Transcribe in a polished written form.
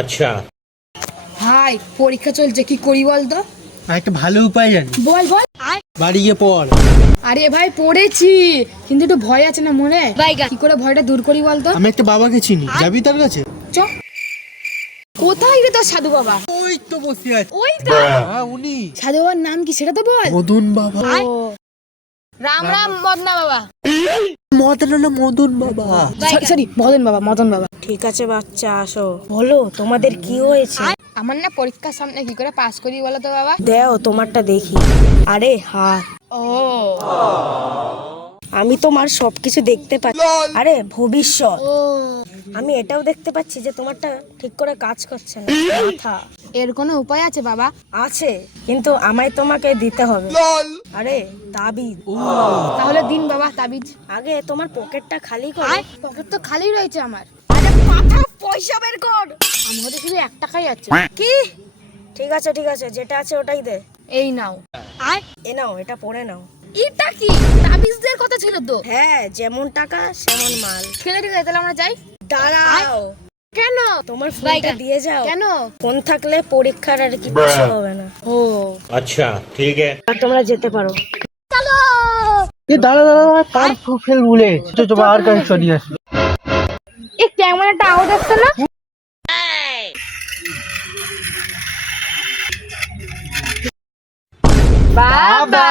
अच्छा ভাই পরীক্ষা চলছে, কি করি বল তো? একটা ভালো উপায় জানি। বল বল। বাড়ি গিয়ে পড়। আরে ভাই পড়েছি, কিন্তু একটু ভয় আছে না মনে। কি করে ভয়টা দূর করি বল তো? আমি একটা বাবাকে চিনি, যাবি তার কাছে? চ। কোথায় রে তোর সাধু বাবা? ওই তো বসে আছে। ওই তো। হ্যাঁ উনি। সাধু বাবার নাম কি সেটা তো বল। মদন বাবা। ও, রাম রাম মদনা বাবা। মদন বাবা। সরি মদন বাবা, মদন বাবা। ঠিক আছে বাচ্চা, আসো, বলো তোমাদের কি হয়েছে। আমার না পরীক্ষার সামনে, কি করে পাস করি বলো তো বাবা? দেও তোমারটা দেখি। আরে হাত, ও আমি তোমার সবকিছু দেখতে পাচ্ছি। আরে ভবিষ্যৎ, ও, আমি এটাও দেখতে পাচ্ছি যে তোমারটা ঠিক করে কাজ করছে না। মাথা এর কোনো উপায় আছে বাবা? আছে, কিন্তু আমায় তোমাকে দিতে হবে। আরে তাবিজ। তাহলে দিন বাবা তাবিজ। আগে তোমার পকেটটা খালি করো। পকেট তো খালি রয়েছে আমার। আরে মাথা, পয়সা বের কর। আমার কাছে শুধু 1 টাকাই আছে। কি? ঠিক আছে ঠিক আছে, যেটা আছে ওটাই দে। এই নাও। এ নাও, এটা পরে নাও। এটা কি? তাবিজদের কথা ছিল তো। হ্যাঁ, যেমন টাকা সেমন মাল। ঠিক আছে তাহলে আমরা যাই। দাঁড়াও, কেন? তোমার ফোনটা দিয়ে যাও। কেন? ফোন থাকলে পরীক্ষার আর কি কিছু হবে না। ও अच्छा ठीक है আর তোমরা যেতে পারো। এ দাঁড়া দাঁড়া, কার ফেল ভুলে চো আর কাছে চলি আসি। এ কেমন একটা আওয়াজ আসছে না? বাবা